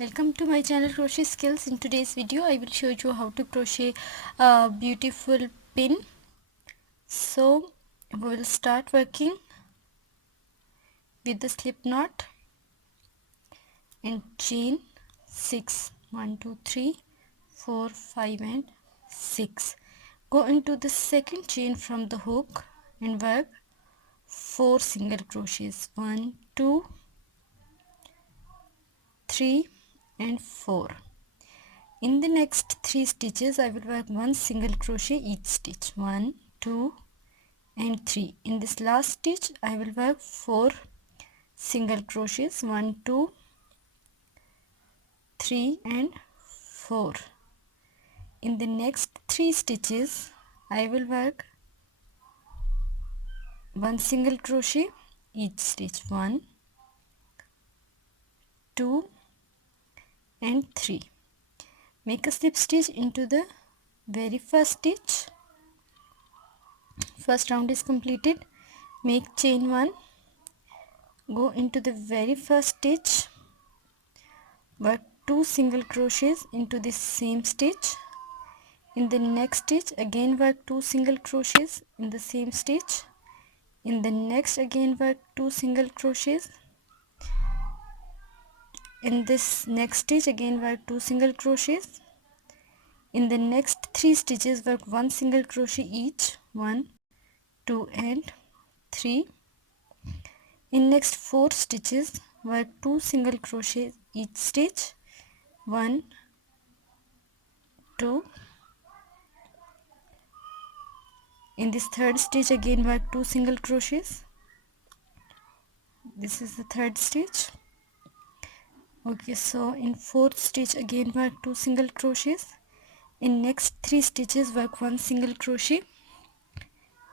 Welcome to my channel Crochet Skills. In today's video I will show you how to crochet a beautiful pin. So we will start working with the slip knot and chain 6. 1 2 3 4 5 and 6. Go into the second chain from the hook and work 4 single crochets. 1 2 3 and 4. In the next 3 stitches I will work 1 single crochet each stitch. 1 2 and 3. In this last stitch I will work 4 single crochets. 1 2 3 and 4. In the next 3 stitches I will work 1 single crochet each stitch. 1 2 and 3. Make a slip stitch into the very first stitch. First round is completed. Make chain 1, go into the very first stitch, work 2 single crochets into this same stitch. In the next stitch again work 2 single crochets in the same stitch. In the next again work 2 single crochets. In this next stitch again work 2 single crochets. In the next 3 stitches work 1 single crochet each. 1 2 and 3. In next 4 stitches work 2 single crochet each stitch. 1 2. In this third stitch again work 2 single crochets. This is the third stitch. Okay, so in fourth stitch again work 2 single crochets. In next 3 stitches work 1 single crochet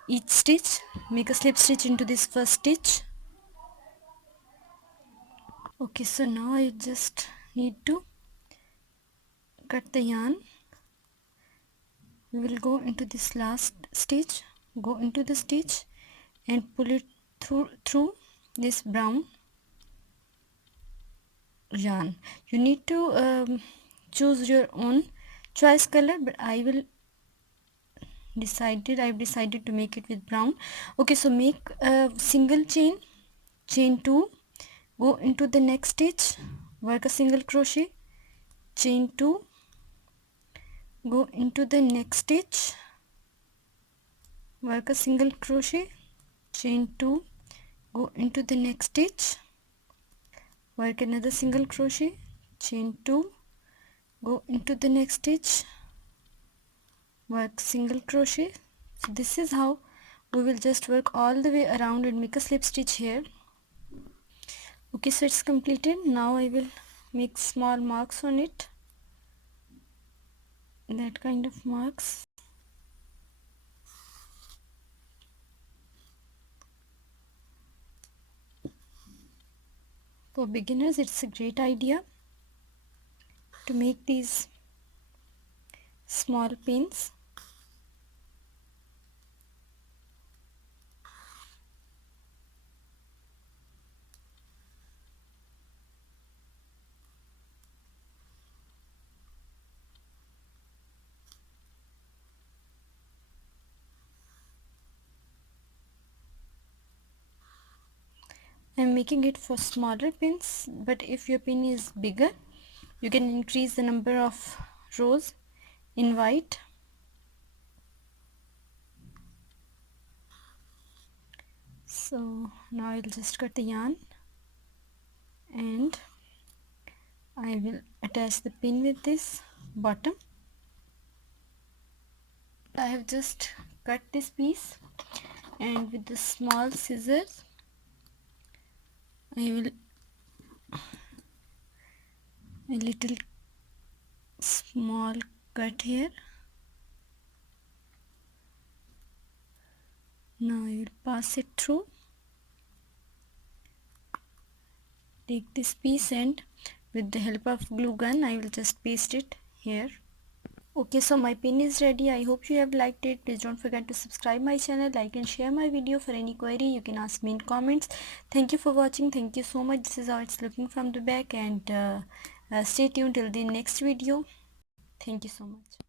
each stitch. Make a slip stitch into this first stitch. Okay, so now I just need to cut the yarn. We will go into this last stitch, go into the stitch and pull it through this brown yarn. You need to choose your own choice color, but I've decided to make it with brown. Okay, so make a single chain 2, go into the next stitch, work a single crochet, chain 2, go into the next stitch, work a single crochet, chain 2, go into the next stitch, work another single crochet, chain 2, go into the next stitch, work single crochet. So this is how we will just work all the way around and make a slip stitch here. Okay, so it's completed. Now I will make small marks on it, that kind of marks. For beginners it's a great idea to make these small pins. I'm making it for smaller pins, but if your pin is bigger you can increase the number of rows in white. So now I'll just cut the yarn and I will attach the pin with this bottom. I have just cut this piece and with the small scissors I will a little small cut here. Now I will pass it through. Take this piece and with the help of glue gun I will just paste it here. Okay, so my pin is ready. I hope you have liked it. Please don't forget to subscribe my channel, like and share my video. For any query you can ask me in comments. Thank you for watching. Thank you so much. This is how it's looking from the back, and Stay tuned till the next video. Thank you so much.